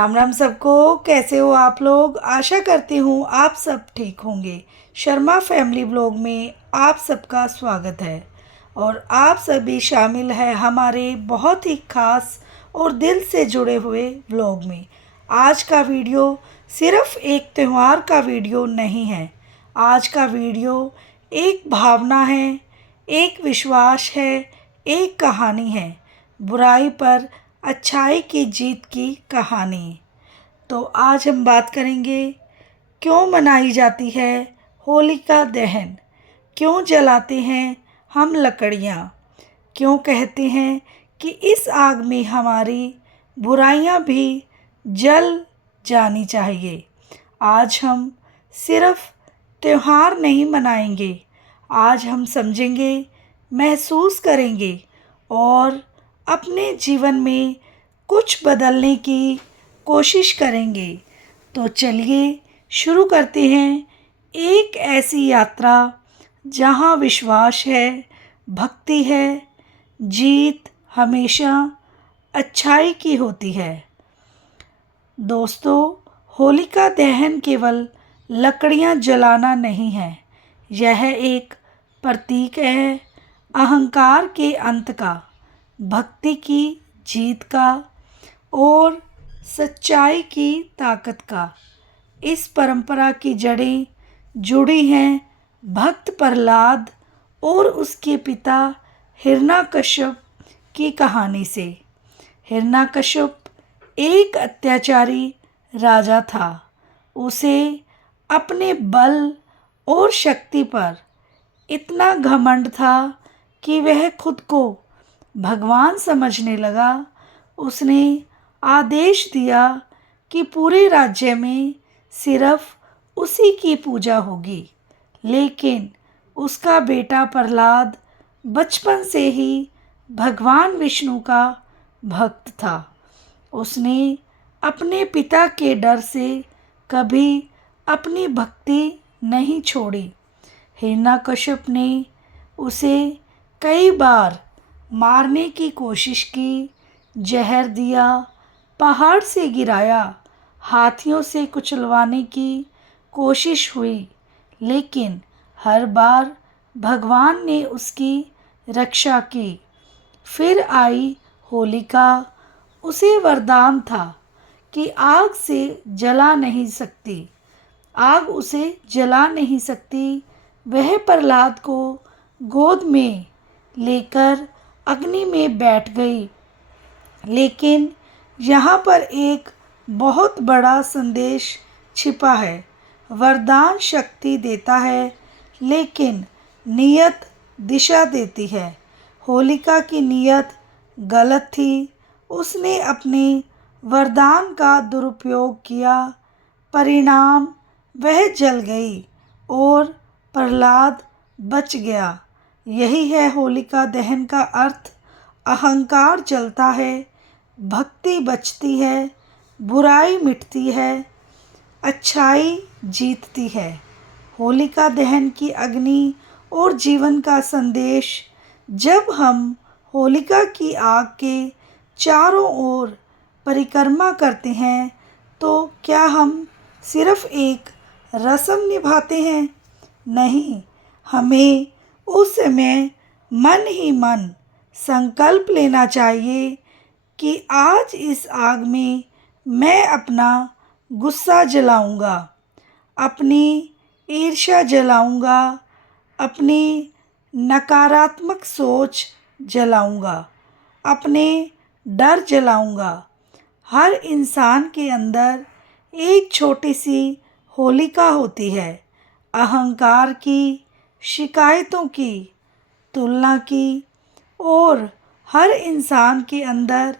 राम राम सबको। कैसे हो आप लोग? आशा करती हूँ आप सब ठीक होंगे। शर्मा फैमिली ब्लॉग में आप सबका स्वागत है और आप सभी शामिल है हमारे बहुत ही खास और दिल से जुड़े हुए ब्लॉग में। आज का वीडियो सिर्फ एक त्यौहार का वीडियो नहीं है। आज का वीडियो एक भावना है, एक विश्वास है, एक कहानी है। बुराई पर अच्छाई की जीत की कहानी। तो आज हम बात करेंगे क्यों मनाई जाती है होलिका दहन, क्यों जलाते हैं हम लकड़ियाँ, क्यों कहते हैं कि इस आग में हमारी बुराइयां भी जल जानी चाहिए। आज हम सिर्फ त्योहार नहीं मनाएंगे, आज हम समझेंगे, महसूस करेंगे और अपने जीवन में कुछ बदलने की कोशिश करेंगे। तो चलिए शुरू करते हैं एक ऐसी यात्रा जहाँ विश्वास है, भक्ति है, जीत हमेशा अच्छाई की होती है। दोस्तों, होलिका दहन केवल लकड़ियाँ जलाना नहीं है, यह एक प्रतीक है अहंकार के अंत का, भक्ति की जीत का और सच्चाई की ताकत का। इस परंपरा की जड़ें जुड़ी हैं भक्त प्रहलाद और उसके पिता हिरण्यकश्यप की कहानी से। हिरण्यकश्यप एक अत्याचारी राजा था। उसे अपने बल और शक्ति पर इतना घमंड था कि वह खुद को भगवान समझने लगा। उसने आदेश दिया कि पूरे राज्य में सिर्फ उसी की पूजा होगी। लेकिन उसका बेटा प्रहलाद बचपन से ही भगवान विष्णु का भक्त था। उसने अपने पिता के डर से कभी अपनी भक्ति नहीं छोड़ी। हिरण्यकश्यप ने उसे कई बार मारने की कोशिश की, जहर दिया, पहाड़ से गिराया, हाथियों से कुचलवाने की कोशिश हुई, लेकिन हर बार भगवान ने उसकी रक्षा की। फिर आई होलिका। उसे वरदान था कि आग से जला नहीं सकती, आग उसे जला नहीं सकती। वह प्रहलाद को गोद में लेकर अग्नि में बैठ गई। लेकिन यहाँ पर एक बहुत बड़ा संदेश छिपा है। वरदान शक्ति देता है, लेकिन नियत दिशा देती है। होलिका की नियत गलत थी। उसने अपने वरदान का दुरुपयोग किया। परिणाम, वह जल गई और प्रहलाद बच गया। यही है होलिका दहन का अर्थ। अहंकार जलता है, भक्ति बचती है, बुराई मिटती है, अच्छाई जीतती है। होलिका दहन की अग्नि और जीवन का संदेश। जब हम होलिका की आग के चारों ओर परिक्रमा करते हैं तो क्या हम सिर्फ एक रस्म निभाते हैं? नहीं, हमें उस समय मन ही मन संकल्प लेना चाहिए कि आज इस आग में मैं अपना गुस्सा जलाऊंगा, अपनी ईर्ष्या जलाऊंगा, अपनी नकारात्मक सोच जलाऊंगा, अपने डर जलाऊंगा। हर इंसान के अंदर एक छोटी सी होलिका होती है, अहंकार की, शिकायतों की, तुलना की। और हर इंसान के अंदर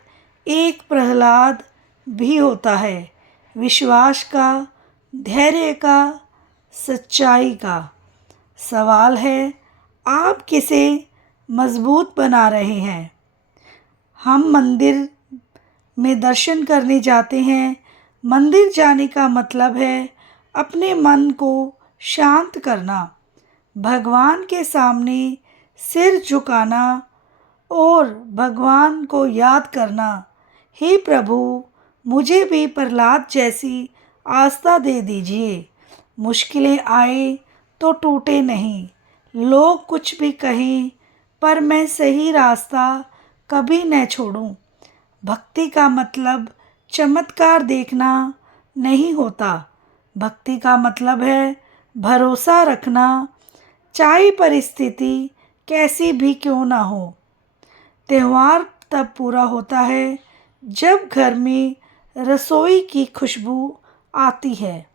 एक प्रहलाद भी होता है, विश्वास का, धैर्य का, सच्चाई का। सवाल है, आप किसे मजबूत बना रहे हैं? हम मंदिर में दर्शन करने जाते हैं। मंदिर जाने का मतलब है अपने मन को शांत करना, भगवान के सामने सिर झुकाना और भगवान को याद करना, हे प्रभु, मुझे भी प्रहलाद जैसी आस्था दे दीजिए। मुश्किलें आए तो टूटे नहीं, लोग कुछ भी कहें, पर मैं सही रास्ता कभी न छोड़ूं। भक्ति का मतलब चमत्कार देखना नहीं होता। भक्ति का मतलब है भरोसा रखना, चाहे परिस्थिति कैसी भी क्यों ना हो। त्योहार तब पूरा होता है जब घर में रसोई की खुशबू आती है,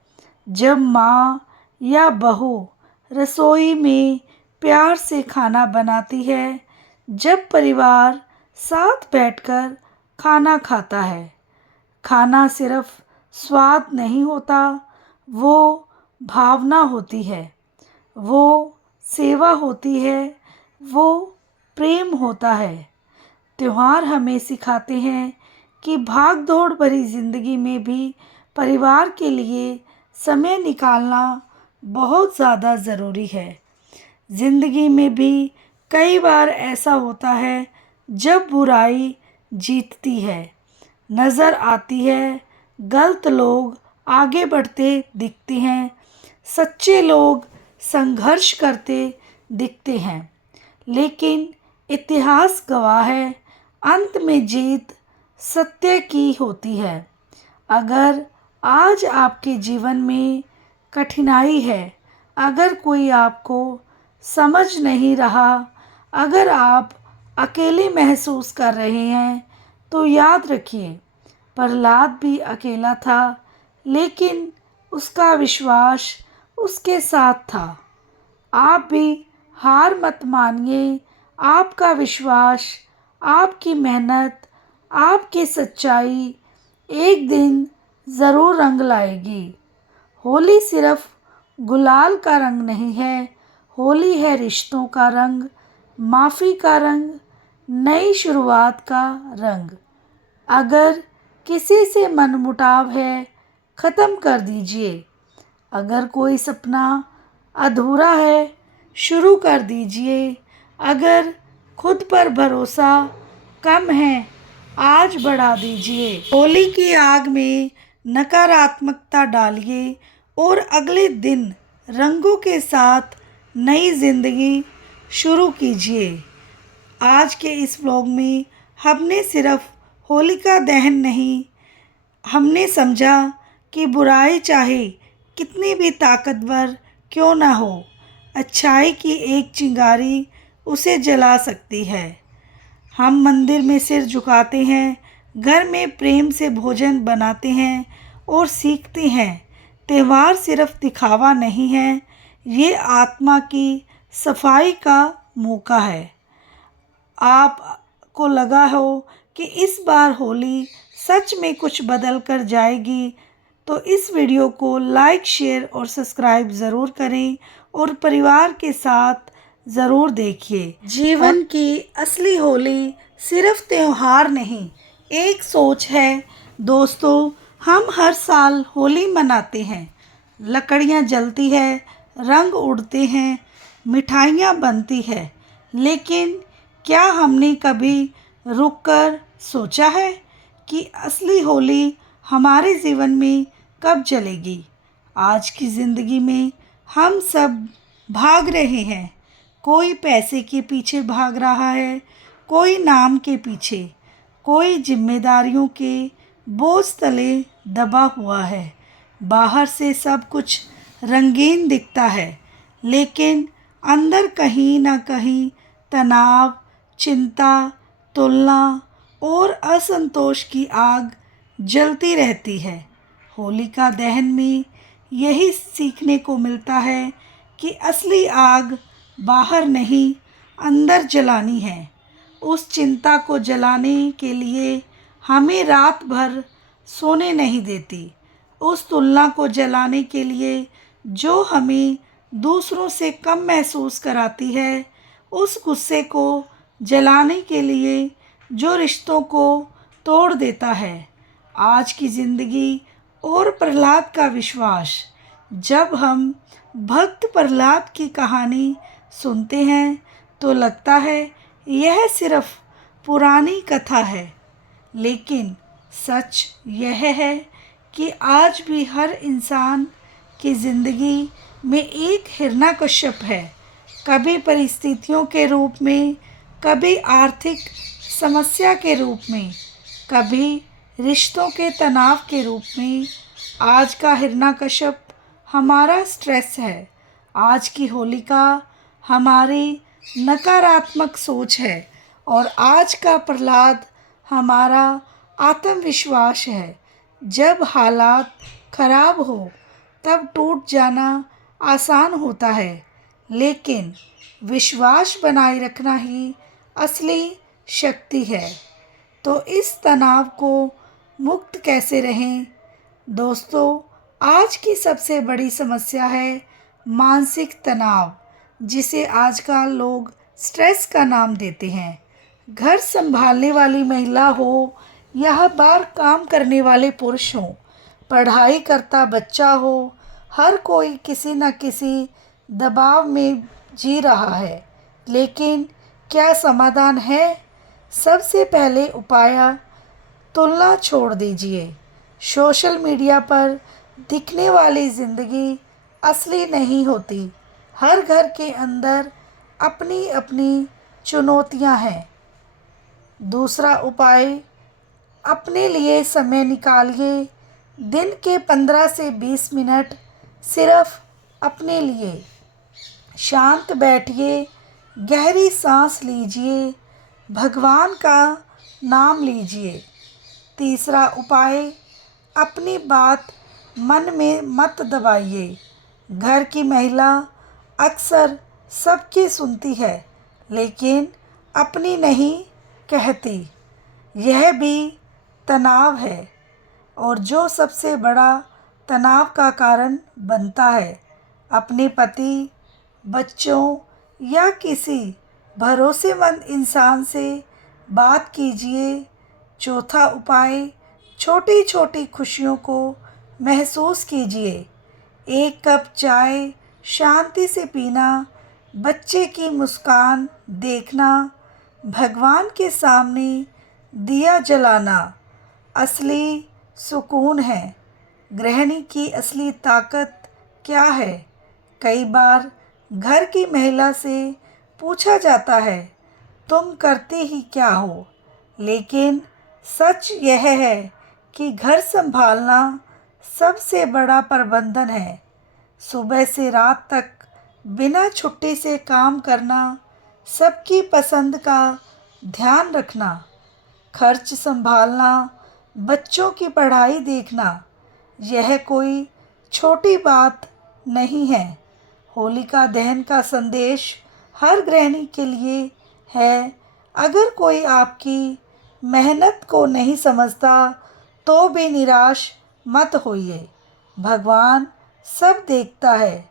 जब माँ या बहू रसोई में प्यार से खाना बनाती है, जब परिवार साथ बैठकर खाना खाता है। खाना सिर्फ स्वाद नहीं होता, वो भावना होती है, वो सेवा होती है, वो प्रेम होता है। त्योहार हमें सिखाते हैं कि भाग दौड़ भरी ज़िंदगी में भी परिवार के लिए समय निकालना बहुत ज़्यादा ज़रूरी है। ज़िंदगी में भी कई बार ऐसा होता है जब बुराई जीतती है, नज़र आती है, गलत लोग आगे बढ़ते दिखते हैं, सच्चे लोग संघर्ष करते दिखते हैं, लेकिन इतिहास गवाह है, अंत में जीत सत्य की होती है। अगर आज आपके जीवन में कठिनाई है, अगर कोई आपको समझ नहीं रहा, अगर आप अकेले महसूस कर रहे हैं, तो याद रखिए प्रहलाद भी अकेला था, लेकिन उसका विश्वास उसके साथ था। आप भी हार मत मानिए। आपका विश्वास, आपकी मेहनत, आपकी सच्चाई एक दिन ज़रूर रंग लाएगी। होली सिर्फ गुलाल का रंग नहीं है, होली है रिश्तों का रंग, माफ़ी का रंग, नई शुरुआत का रंग। अगर किसी से मनमुटाव है, ख़त्म कर दीजिए। अगर कोई सपना अधूरा है, शुरू कर दीजिए। अगर खुद पर भरोसा कम है, आज बढ़ा दीजिए। होली की आग में नकारात्मकता डालिए और अगले दिन रंगों के साथ नई ज़िंदगी शुरू कीजिए। आज के इस व्लॉग में हमने सिर्फ होलिका दहन नहीं, हमने समझा कि बुराई चाहे कितनी भी ताकतवर क्यों ना हो, अच्छाई की एक चिंगारी उसे जला सकती है। हम मंदिर में सिर झुकाते हैं, घर में प्रेम से भोजन बनाते हैं और सीखते हैं। त्यौहार सिर्फ दिखावा नहीं है, ये आत्मा की सफाई का मौका है। आपको लगा हो कि इस बार होली सच में कुछ बदल कर जाएगी, तो इस वीडियो को लाइक, शेयर और सब्सक्राइब ज़रूर करें और परिवार के साथ ज़रूर देखिए। जीवन की असली होली सिर्फ त्यौहार नहीं, एक सोच है। दोस्तों, हम हर साल होली मनाते हैं, लकड़ियाँ जलती है, रंग उड़ते हैं, मिठाइयाँ बनती है, लेकिन क्या हमने कभी रुककर सोचा है कि असली होली हमारे जीवन में कब चलेगी? आज की ज़िंदगी में हम सब भाग रहे हैं। कोई पैसे के पीछे भाग रहा है, कोई नाम के पीछे, कोई जिम्मेदारियों के बोझ तले दबा हुआ है। बाहर से सब कुछ रंगीन दिखता है, लेकिन अंदर कहीं ना कहीं तनाव, चिंता, तुलना और असंतोष की आग जलती रहती है। होलिका दहन में यही सीखने को मिलता है कि असली आग बाहर नहीं, अंदर जलानी है। उस चिंता को जलाने के लिए हमें रात भर सोने नहीं देती। उस तुलना को जलाने के लिए जो हमें दूसरों से कम महसूस कराती है। उस गुस्से को जलाने के लिए जो रिश्तों को तोड़ देता है। आज की ज़िंदगी और प्रहलाद का विश्वास। जब हम भक्त प्रहलाद की कहानी सुनते हैं तो लगता है यह सिर्फ पुरानी कथा है, लेकिन सच यह है कि आज भी हर इंसान की ज़िंदगी में एक हिरण्यकश्यप है, कभी परिस्थितियों के रूप में, कभी आर्थिक समस्या के रूप में, कभी रिश्तों के तनाव के रूप में। आज का हिरण्यकश्यप हमारा स्ट्रेस है, आज की होलिका हमारी नकारात्मक सोच है और आज का प्रहलाद हमारा आत्मविश्वास है। जब हालात खराब हो तब टूट जाना आसान होता है, लेकिन विश्वास बनाए रखना ही असली शक्ति है। तो इस तनाव को मुक्त कैसे रहें? दोस्तों, आज की सबसे बड़ी समस्या है मानसिक तनाव, जिसे आजकल लोग स्ट्रेस का नाम देते हैं। घर संभालने वाली महिला हो या बाहर काम करने वाले पुरुष हों, पढ़ाई करता बच्चा हो, हर कोई किसी न किसी दबाव में जी रहा है। लेकिन क्या समाधान है? सबसे पहले उपाय, तुलना छोड़ दीजिए। सोशल मीडिया पर दिखने वाली ज़िंदगी असली नहीं होती। हर घर के अंदर अपनी अपनी चुनौतियां हैं। दूसरा उपाय, अपने लिए समय निकालिए। दिन के 15 से 20 मिनट सिर्फ अपने लिए। शांत बैठिए, गहरी सांस लीजिए, भगवान का नाम लीजिए। तीसरा उपाय, अपनी बात मन में मत दबाइए। घर की महिला अक्सर सबकी सुनती है, लेकिन अपनी नहीं कहती। यह भी तनाव है, और जो सबसे बड़ा तनाव का कारण बनता है। अपने पति, बच्चों या किसी भरोसेमंद इंसान से बात कीजिए। चौथा उपाय, छोटी छोटी खुशियों को महसूस कीजिए। एक कप चाय शांति से पीना, बच्चे की मुस्कान देखना, भगवान के सामने दिया जलाना असली सुकून है। गृहिणी की असली ताकत क्या है? कई बार घर की महिला से पूछा जाता है, तुम करती ही क्या हो? लेकिन सच यह है कि घर संभालना सबसे बड़ा प्रबंधन है। सुबह से रात तक बिना छुट्टी से काम करना, सबकी पसंद का ध्यान रखना, खर्च संभालना, बच्चों की पढ़ाई देखना, यह कोई छोटी बात नहीं है। होलिका दहन का संदेश हर गृहिणी के लिए है। अगर कोई आपकी मेहनत को नहीं समझता तो भी निराश मत होइए। भगवान सब देखता है।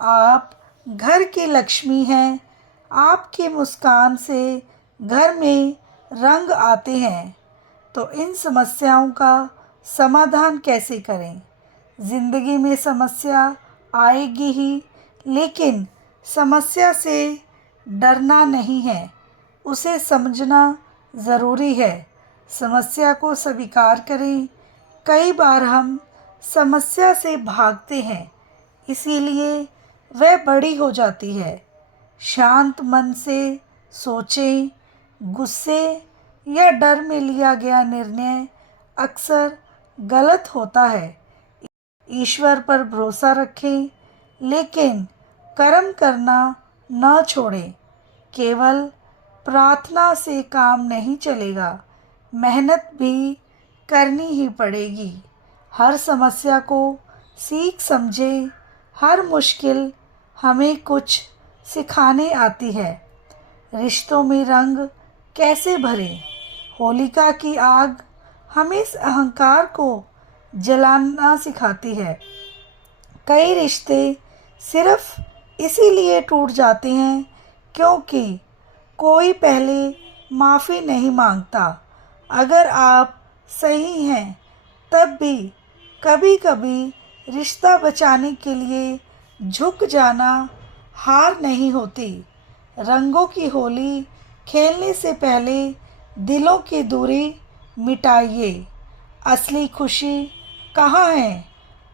आप घर की लक्ष्मी हैं। आपकी मुस्कान से घर में रंग आते हैं। तो इन समस्याओं का समाधान कैसे करें? ज़िंदगी में समस्या आएगी ही, लेकिन समस्या से डरना नहीं है, उसे समझना ज़रूरी है। समस्या को स्वीकार करें। कई बार हम समस्या से भागते हैं, इसीलिए वह बड़ी हो जाती है। शांत मन से सोचें। गुस्से या डर में लिया गया निर्णय अक्सर गलत होता है। ईश्वर पर भरोसा रखें, लेकिन कर्म करना न छोड़ें। केवल प्रार्थना से काम नहीं चलेगा, मेहनत भी करनी ही पड़ेगी। हर समस्या को सीख समझें। हर मुश्किल हमें कुछ सिखाने आती है। रिश्तों में रंग कैसे भरें? होलिका की आग हमें इस अहंकार को जलाना सिखाती है। कई रिश्ते सिर्फ इसीलिए टूट जाते हैं क्योंकि कोई पहले माफ़ी नहीं मांगता। अगर आप सही हैं, तब भी कभी कभी रिश्ता बचाने के लिए झुक जाना हार नहीं होती। रंगों की होली खेलने से पहले दिलों की दूरी मिटाइए। असली खुशी कहाँ है?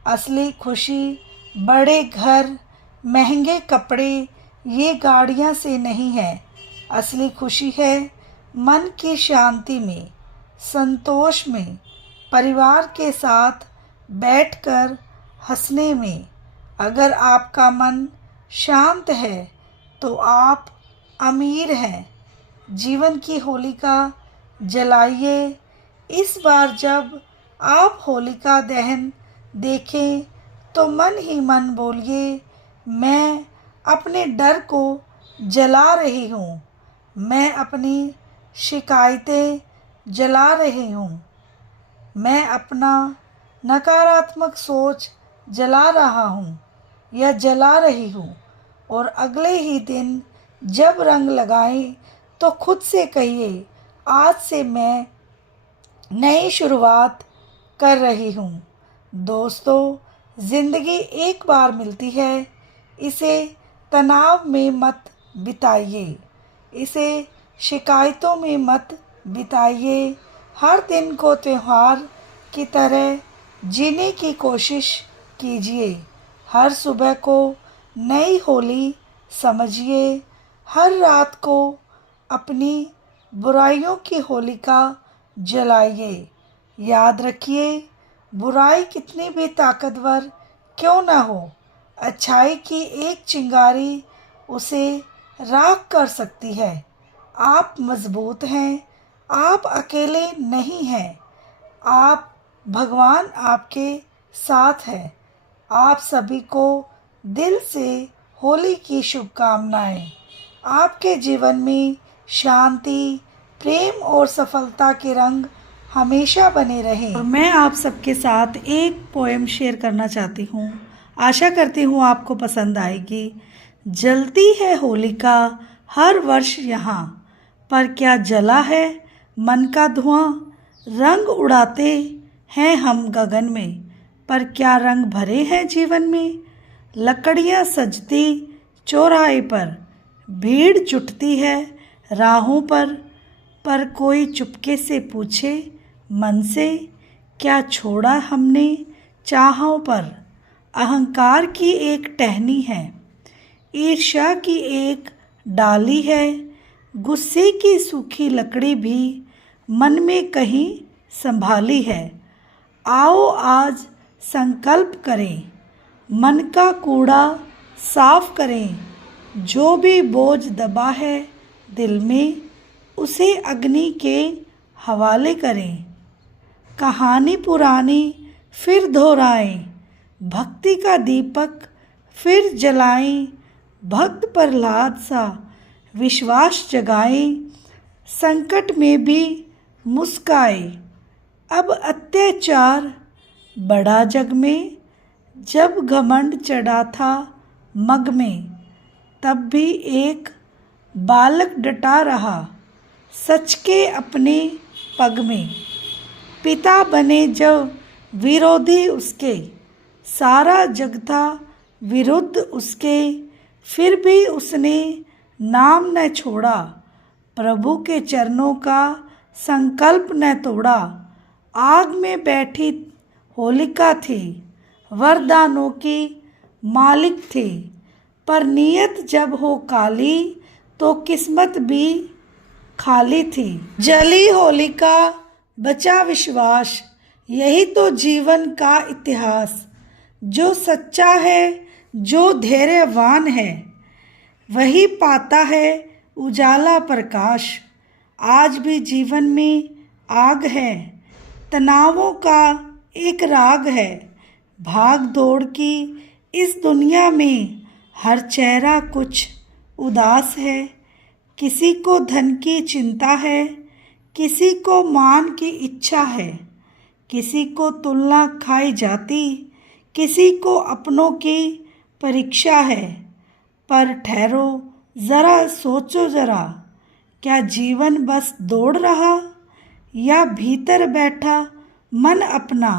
असली खुशी बड़े घर, महंगे कपड़े, ये गाड़ियाँ से नहीं है। असली खुशी है मन की शांति में, संतोष में, परिवार के साथ बैठकर हंसने में। अगर आपका मन शांत है तो आप अमीर हैं। जीवन की होलिका जलाइए। इस बार जब आप होलिका दहन देखें तो मन ही मन बोलिए, मैं अपने डर को जला रही हूँ, मैं अपनी शिकायतें जला रही हूँ, मैं अपना नकारात्मक सोच जला रहा हूँ या जला रही हूँ। और अगले ही दिन जब रंग लगाएं तो खुद से कहिए, आज से मैं नई शुरुआत कर रही हूँ। दोस्तों, ज़िंदगी एक बार मिलती है, इसे तनाव में मत बिताइए, इसे शिकायतों में मत बिताइए। हर दिन को त्योहार की तरह जीने की कोशिश कीजिए। हर सुबह को नई होली समझिए। हर रात को अपनी बुराइयों की होलिका जलाइए। याद रखिए, बुराई कितनी भी ताकतवर क्यों न हो, अच्छाई की एक चिंगारी उसे राख कर सकती है। आप मजबूत हैं, आप अकेले नहीं हैं, आप भगवान आपके साथ है। आप सभी को दिल से होली की शुभकामनाएं। आपके जीवन में शांति, प्रेम और सफलता के रंग हमेशा बने रहें। और मैं आप सबके साथ एक पोएम शेयर करना चाहती हूँ। आशा करती हूँ आपको पसंद आएगी। जलती है होलिका हर वर्ष यहाँ, पर क्या जला है मन का धुआं। रंग उड़ाते हैं हम गगन में, पर क्या रंग भरे हैं जीवन में। लकड़ियाँ सजती चौराहे पर, भीड़ जुटती है राहों पर कोई चुपके से पूछे मन से, क्या छोड़ा हमने चाहों पर। अहंकार की एक टहनी है, ईर्ष्या की एक डाली है, गुस्से की सूखी लकड़ी भी मन में कहीं संभाली है। आओ आज संकल्प करें, मन का कूड़ा साफ करें। जो भी बोझ दबा है दिल में, उसे अग्नि के हवाले करें। कहानी पुरानी फिर दोहराएं, भक्ति का दीपक फिर जलाएं। भक्त प्रहलाद सा विश्वास जगाएं, संकट में भी मुस्काए। अब अत्याचार बड़ा जग में, जब घमंड चढ़ा था मग में, तब भी एक बालक डटा रहा सच के अपने पग में। पिता बने जब विरोधी उसके, सारा जग था विरुद्ध उसके, फिर भी उसने नाम न छोड़ा, प्रभु के चरणों का संकल्प न तोड़ा। आग में बैठी होलिका थी, वरदानों की मालिक थी, पर नीयत जब हो काली तो किस्मत भी खाली थी। जली होलिका बचा विश्वास, यही तो जीवन का इतिहास। जो सच्चा है, जो धैर्यवान है, वही पाता है उजाला प्रकाश। आज भी जीवन में आग है, तनावों का एक राग है। भाग दौड़ की इस दुनिया में हर चेहरा कुछ उदास है। किसी को धन की चिंता है, किसी को मान की इच्छा है, किसी को तुलना खाई जाती, किसी को अपनों की परीक्षा है। पर ठहरो ज़रा, सोचो ज़रा, क्या जीवन बस दौड़ रहा, या भीतर बैठा मन अपना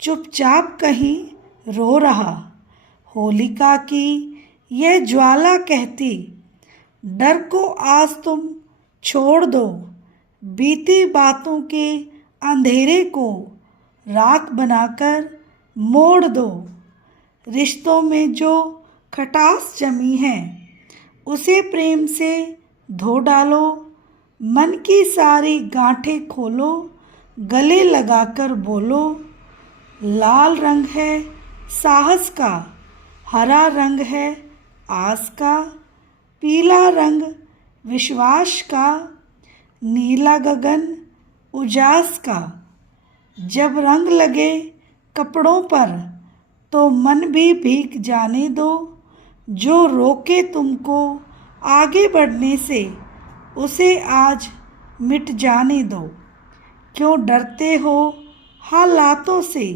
चुपचाप कहीं रो रहा। होलिका की यह ज्वाला कहती, डर को आज तुम छोड़ दो, बीती बातों के अंधेरे को राख बनाकर मोड़ दो। रिश्तों में जो खटास जमी है उसे प्रेम से धो डालो। मन की सारी गांठें खोलो, गले लगाकर बोलो। लाल रंग है साहस का, हरा रंग है आस का, पीला रंग विश्वास का, नीला गगन उजास का। जब रंग लगे कपड़ों पर तो मन भी भीग जाने दो। जो रोके तुमको आगे बढ़ने से उसे आज मिट जाने दो। क्यों डरते हो हालातों से,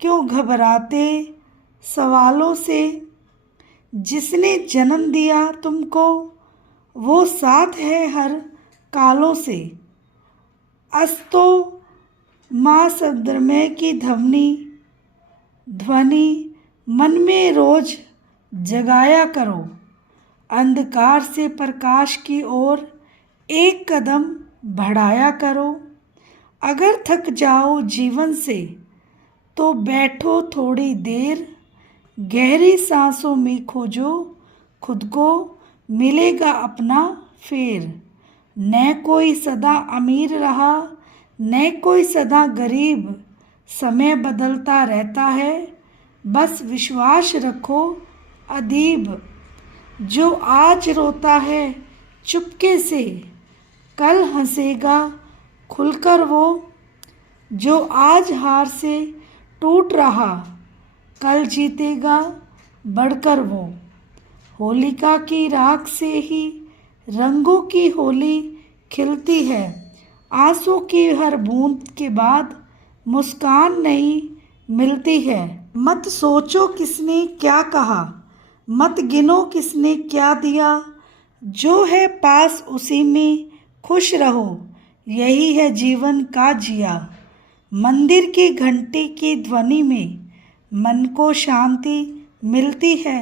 क्यों घबराते सवालों से। जिसने जन्म दिया तुमको वो साथ है हर कालों से। अस्तो माँ समुद्रमय की ध्वनि मन में रोज जगाया करो। अंधकार से प्रकाश की ओर एक कदम बढ़ाया करो। अगर थक जाओ जीवन से तो बैठो थोड़ी देर। गहरी सांसों में खोजो खुद को, मिलेगा अपना फेर। न कोई सदा अमीर रहा, न कोई सदा गरीब। समय बदलता रहता है, बस विश्वास रखो अदीब। जो आज रोता है चुपके से, कल हंसेगा खुलकर वो। जो आज हार से टूट रहा, कल जीतेगा बढ़कर वो। होलिका की राख से ही रंगों की होली खिलती है। आंसू की हर बूंद के बाद मुस्कान नई मिलती है। मत सोचो किसने क्या कहा, मत गिनो किसने क्या दिया। जो है पास उसी में खुश रहो, यही है जीवन का जिया। मंदिर की घंटी की ध्वनि में मन को शांति मिलती है।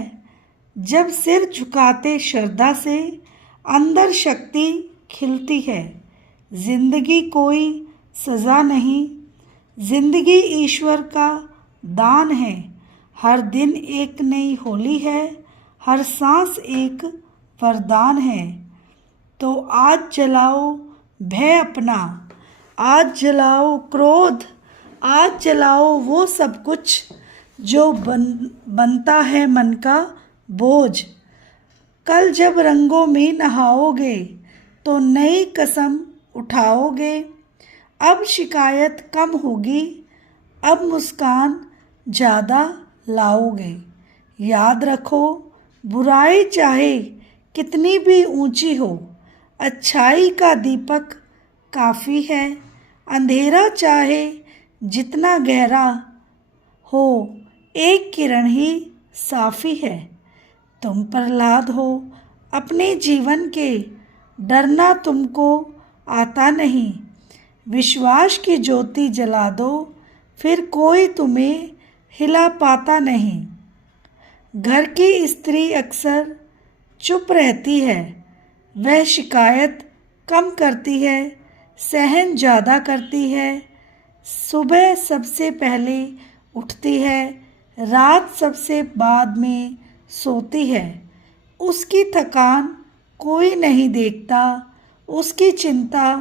जब सिर झुकाते श्रद्धा से अंदर शक्ति खिलती है। जिंदगी कोई सज़ा नहीं, जिंदगी ईश्वर का दान है। हर दिन एक नई होली है, हर सांस एक वरदान है। तो आज जलाओ भय अपना, आज जलाओ क्रोध, आज जलाओ वो सब कुछ जो बनता है मन का बोझ। कल जब रंगों में नहाओगे तो नई कसम उठाओगे। अब शिकायत कम होगी, अब मुस्कान ज़्यादा लाओगे। याद रखो बुराई चाहे कितनी भी ऊंची हो, अच्छाई का दीपक काफ़ी है। अंधेरा चाहे जितना गहरा हो, एक किरण ही साफ़ी है। तुम प्रहलाद हो अपने जीवन के, डरना तुमको आता नहीं। विश्वास की ज्योति जला दो, फिर कोई तुम्हें हिला पाता नहीं। घर की स्त्री अक्सर चुप रहती है, वह शिकायत कम करती है, सहन ज़्यादा करती है। सुबह सबसे पहले उठती है, रात सबसे बाद में सोती है। उसकी थकान कोई नहीं देखता, उसकी चिंता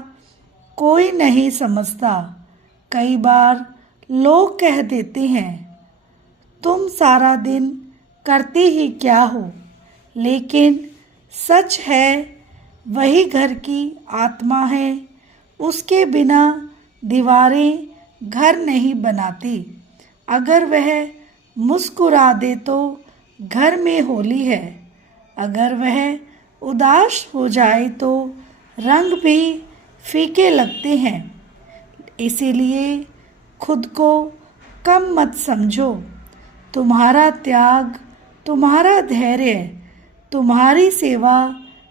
कोई नहीं समझता। कई बार लोग कह देते हैं तुम सारा दिन करती ही क्या हो, लेकिन सच है वही घर की आत्मा है। उसके बिना दीवारें घर नहीं बनाती। अगर वह मुस्कुरा दे तो घर में होली है, अगर वह उदास हो जाए तो रंग भी फीके लगते हैं। इसीलिए खुद को कम मत समझो। तुम्हारा त्याग, तुम्हारा धैर्य, तुम्हारी सेवा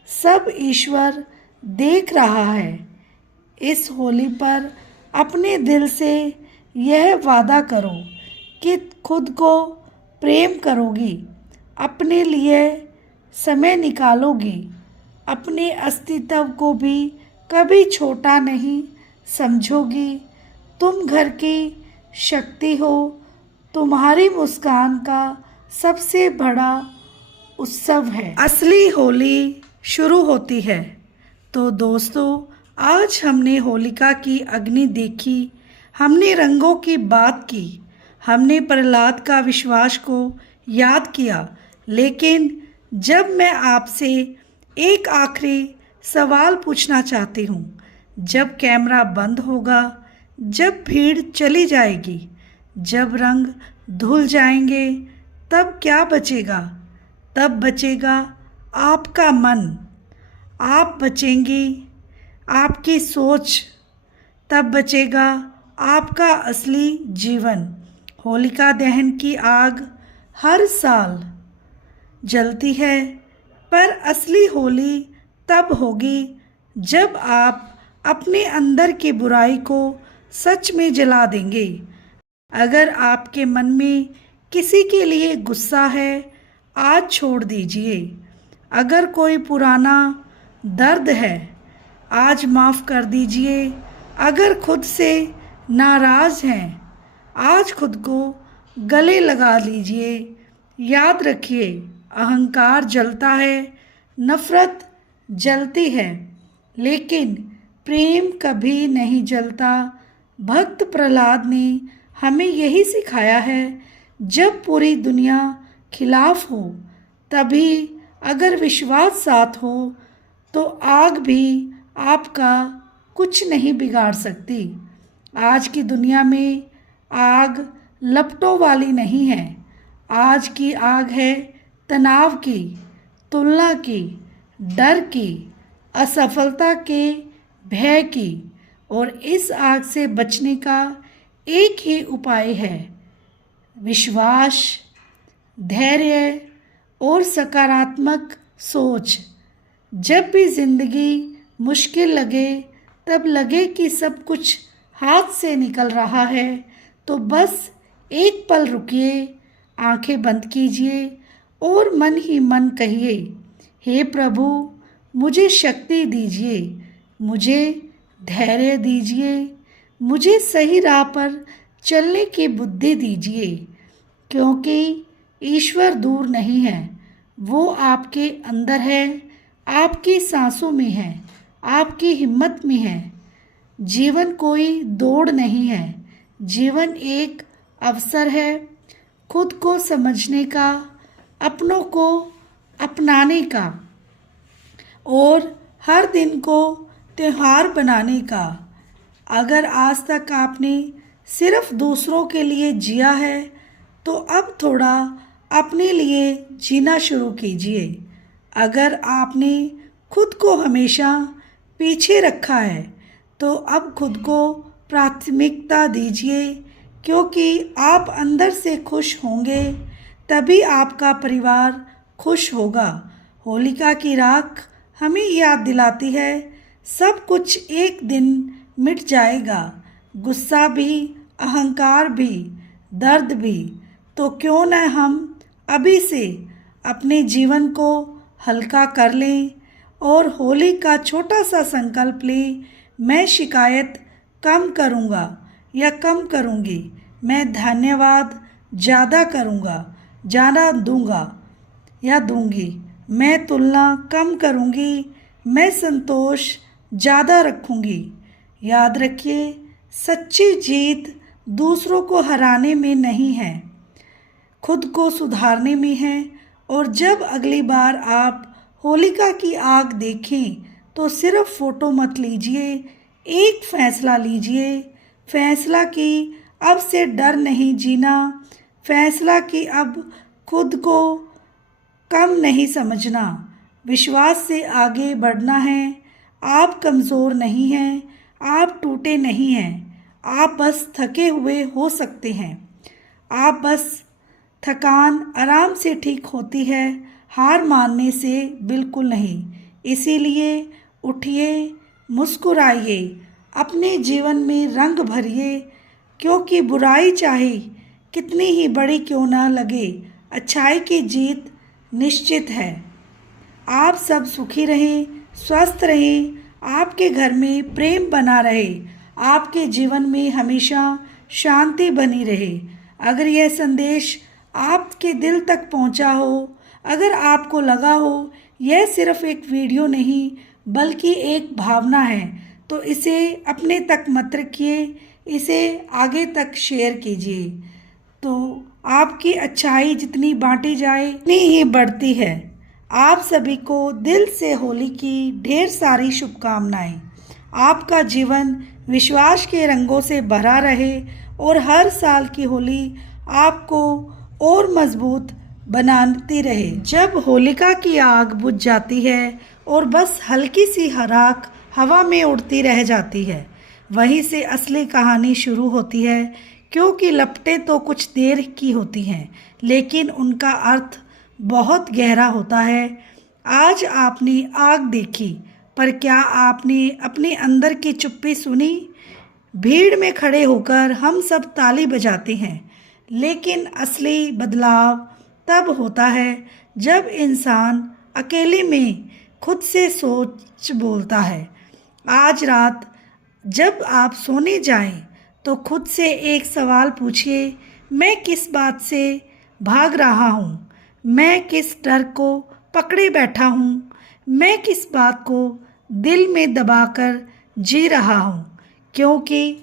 सब ईश्वर देख रहा है। इस होली पर अपने दिल से यह वादा करो कि खुद को प्रेम करोगी, अपने लिए समय निकालोगी, अपने अस्तित्व को भी कभी छोटा नहीं समझोगी। तुम घर की शक्ति हो, तुम्हारी मुस्कान का सबसे बड़ा उत्सव है। असली होली शुरू होती है। तो दोस्तों, आज हमने होलिका की अग्नि देखी, हमने रंगों की बात की, हमने प्रहलाद का विश्वास को याद किया। लेकिन जब मैं आपसे एक आखिरी सवाल पूछना चाहती हूँ, जब कैमरा बंद होगा, जब भीड़ चली जाएगी, जब रंग धुल जाएंगे, तब क्या बचेगा? तब बचेगा आपका मन, आप बचेंगी आपकी सोच, तब बचेगा आपका असली जीवन। होलिका दहन की आग हर साल जलती है, पर असली होली तब होगी जब आप अपने अंदर की बुराई को सच में जला देंगे। अगर आपके मन में किसी के लिए गुस्सा है, आज छोड़ दीजिए। अगर कोई पुराना दर्द है, आज माफ़ कर दीजिए। अगर खुद से नाराज़ हैं, आज खुद को गले लगा लीजिए। याद रखिए, अहंकार जलता है, नफ़रत जलती है, लेकिन प्रेम कभी नहीं जलता। भक्त प्रहलाद ने हमें यही सिखाया है। जब पूरी दुनिया खिलाफ हो, तभी अगर विश्वास साथ हो, तो आग भी आपका कुछ नहीं बिगाड़ सकती। आज की दुनिया में आग लपटों वाली नहीं है। आज की आग है तनाव की, तुलना की, डर की, असफलता के भय की। और इस आग से बचने का एक ही उपाय है, विश्वास, धैर्य और सकारात्मक सोच। जब भी ज़िंदगी मुश्किल लगे, तब लगे कि सब कुछ हाथ से निकल रहा है, तो बस एक पल रुकिए, आंखें बंद कीजिए और मन ही मन कहिए, हे प्रभु, मुझे शक्ति दीजिए, मुझे धैर्य दीजिए, मुझे सही राह पर चलने की बुद्धि दीजिए। क्योंकि ईश्वर दूर नहीं है, वो आपके अंदर है, आपकी सांसों में है, आपकी हिम्मत में है। जीवन कोई दौड़ नहीं है, जीवन एक अवसर है खुद को समझने का, अपनों को अपनाने का और हर दिन को त्योहार बनाने का। अगर आज तक आपने सिर्फ दूसरों के लिए जिया है, तो अब थोड़ा अपने लिए जीना शुरू कीजिए। अगर आपने खुद को हमेशा पीछे रखा है, तो अब खुद को प्राथमिकता दीजिए, क्योंकि आप अंदर से खुश होंगे, तभी आपका परिवार खुश होगा। होलिका की राख हमें याद दिलाती है, सब कुछ एक दिन मिट जाएगा, गुस्सा भी, अहंकार भी, दर्द भी। तो क्यों न हम अभी से अपने जीवन को हल्का कर लें और होली का छोटा सा संकल्प लें, मैं शिकायत कम करूँगा या कम करूँगी, मैं धन्यवाद ज़्यादा करूँगा, ज़्यादा दूँगा या दूँगी, मैं तुलना कम करूँगी, मैं संतोष ज़्यादा रखूँगी। याद रखिए, सच्ची जीत दूसरों को हराने में नहीं है, खुद को सुधारने में है। और जब अगली बार आप होलिका की आग देखें, तो सिर्फ फ़ोटो मत लीजिए, एक फ़ैसला लीजिए। फ़ैसला कि अब से डर नहीं जीना, फ़ैसला कि अब खुद को कम नहीं समझना, विश्वास से आगे बढ़ना है। आप कमज़ोर नहीं हैं, आप टूटे नहीं हैं, आप बस थके हुए हो सकते हैं। आप बस थकान आराम से ठीक होती है, हार मानने से बिल्कुल नहीं। इसीलिए उठिए, मुस्कुराइए, अपने जीवन में रंग भरिए, क्योंकि बुराई चाहे कितनी ही बड़ी क्यों ना लगे, अच्छाई की जीत निश्चित है। आप सब सुखी रहें, स्वस्थ रहें, आपके घर में प्रेम बना रहे, आपके जीवन में हमेशा शांति बनी रहे। अगर यह संदेश आपके दिल तक पहुंचा हो, अगर आपको लगा हो यह सिर्फ एक वीडियो नहीं बल्कि एक भावना है, तो इसे अपने तक मत रखिए, इसे आगे तक शेयर कीजिए। तो आपकी अच्छाई जितनी बांटी जाए उतनी ही बढ़ती है। आप सभी को दिल से होली की ढेर सारी शुभकामनाएं। आपका जीवन विश्वास के रंगों से भरा रहे और हर साल की होली आपको और मजबूत बनाती रहे। जब होलिका की आग बुझ जाती है और बस हल्की सी राख हवा में उड़ती रह जाती है, वहीं से असली कहानी शुरू होती है। क्योंकि लपटें तो कुछ देर की होती हैं, लेकिन उनका अर्थ बहुत गहरा होता है। आज आपने आग देखी, पर क्या आपने अपने अंदर की चुप्पी सुनी? भीड़ में खड़े होकर हम सब ताली बजाते हैं, लेकिन असली बदलाव तब होता है जब इंसान अकेले में खुद से सोच बोलता है। आज रात जब आप सोने जाएं, तो खुद से एक सवाल पूछिए, मैं किस बात से भाग रहा हूँ? मैं किस डर को पकड़े बैठा हूँ? मैं किस बात को दिल में दबाकर जी रहा हूँ? क्योंकि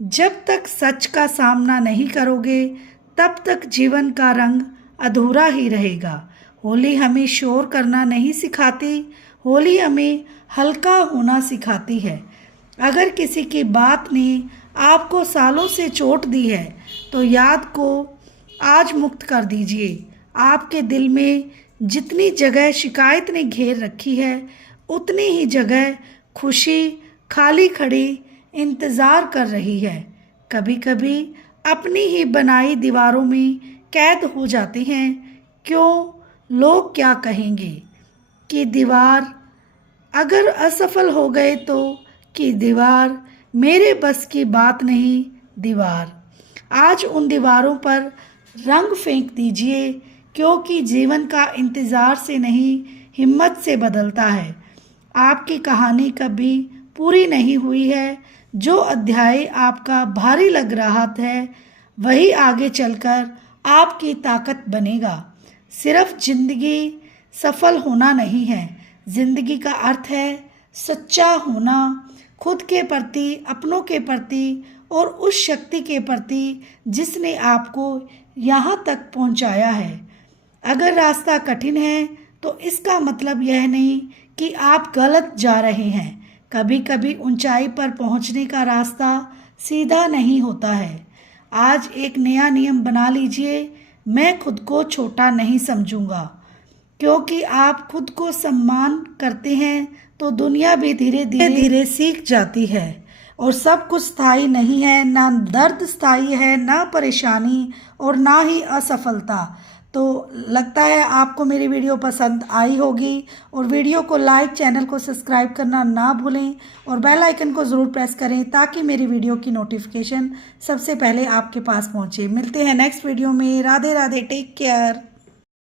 जब तक सच का सामना नहीं करोगे, तब तक जीवन का रंग अधूरा ही रहेगा। होली हमें शोर करना नहीं सिखाती, होली हमें हल्का होना सिखाती है। अगर किसी की बात ने आपको सालों से चोट दी है, तो याद को आज मुक्त कर दीजिए। आपके दिल में जितनी जगह शिकायत ने घेर रखी है, उतनी ही जगह खुशी खाली खड़ी इंतज़ार कर रही है। कभी कभी अपनी ही बनाई दीवारों में कैद हो जाते हैं। क्यों? लोग क्या कहेंगे? कि दीवार अगर असफल हो गए तो, कि दीवार मेरे बस की बात नहीं दीवार। आज उन दीवारों पर रंग फेंक दीजिए, क्योंकि जीवन का इंतज़ार से नहीं हिम्मत से बदलता है। आपकी कहानी कभी पूरी नहीं हुई है। जो अध्याय आपका भारी लग रहा है, वही आगे चलकर आपकी ताकत बनेगा। सिर्फ जिंदगी सफल होना नहीं है, जिंदगी का अर्थ है सच्चा होना, खुद के प्रति, अपनों के प्रति और उस शक्ति के प्रति जिसने आपको यहाँ तक पहुँचाया है। अगर रास्ता कठिन है, तो इसका मतलब यह नहीं कि आप गलत जा रहे हैं। कभी कभी ऊंचाई पर पहुँचने का रास्ता सीधा नहीं होता है। आज एक नया नियम बना लीजिए, मैं खुद को छोटा नहीं समझूंगा। क्योंकि आप खुद को सम्मान करते हैं, तो दुनिया भी धीरे धीरे सीख जाती है। और सब कुछ स्थायी नहीं है, ना दर्द स्थायी है, ना परेशानी और ना ही असफलता। तो लगता है आपको मेरी वीडियो पसंद आई होगी, और वीडियो को लाइक, चैनल को सब्सक्राइब करना ना भूलें और बेल आइकन को ज़रूर प्रेस करें, ताकि मेरी वीडियो की नोटिफिकेशन सबसे पहले आपके पास पहुंचे। मिलते हैं नेक्स्ट वीडियो में। Radhe Radhe, take care.